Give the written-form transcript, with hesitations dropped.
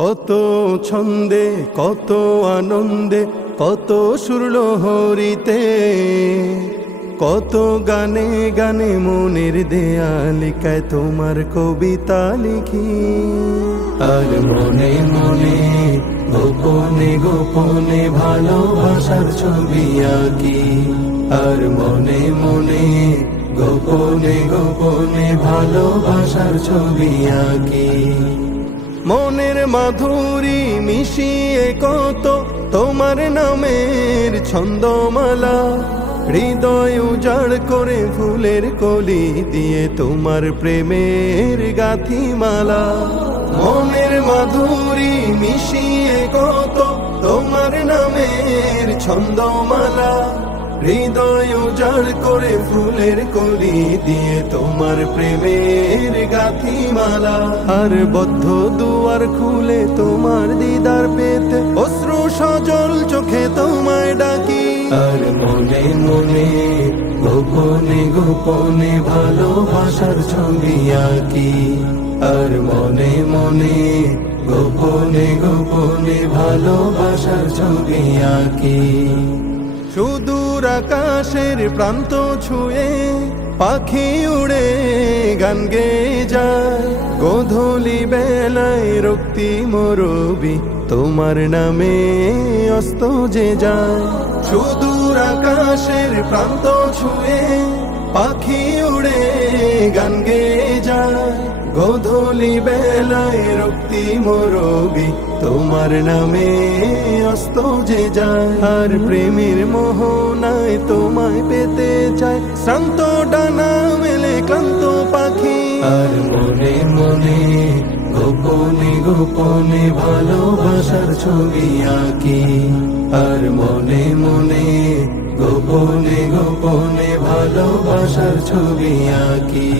কত ছন্দে কত আনন্দে কত সুরলহরীতে কত গানে গানে মনের দেয়ালিকায় তোমার কবিতা লিখি। আর মনে মনে গোপনে গোপনে ভালোবাসার ছবি আঁকি। আর মনে মনে গোপনে গোপনে ভালোবাসার ছবি আঁকি। মনের মাধুরী মিশিয়ে কত তোমার নামের ছন্দমালা, হৃদয় উজাড় করে ফুলের কলি দিয়ে তোমার প্রেমের গাথিমালা। মনের মাধুরী মিশিয়ে কত তোমার নামের ছন্দমালা, হৃদয় উজাড় করে ফুলের কলি দিয়ে তোমার প্রেমের গাথিমালা। আর বদ্ধ দুয়ার খুলে তোমার দিদার পেতে অশ্রু সজল চোখে তোমায় ডাকি। আর মনে মনে গোপনে গোপনে ভালোবাসার ছবি আঁকি। আর মনে মনে গোপনে গোপনে ভালোবাসার ছবি আঁকি। সুদূর আকাশের প্রান্ত ছুঁয়ে পাখি উড়ে গান গেয়ে যায়, গোধূলি বেলায় রক্তিম রবি তোমার নামে অস্ত যে যায়। সুদূর আকাশের প্রান্ত ছুঁয়ে পাখি উড়ে গান গেয়ে যায়, গোধূলি বেলায় রক্তিম রবি তোমার নামে অস্ত যে যায়। আর প্রেমের মোহনায় তোমায় পেতে চায় শ্রান্ত ডানা মেলে ক্লান্ত পাখি। আর মনে মনে গোপনে গোপনে ভালোবাসার ছবি আঁকি। আর মনে মনে গোপনে গোপনে ভালোবাসার ছবি আঁকি।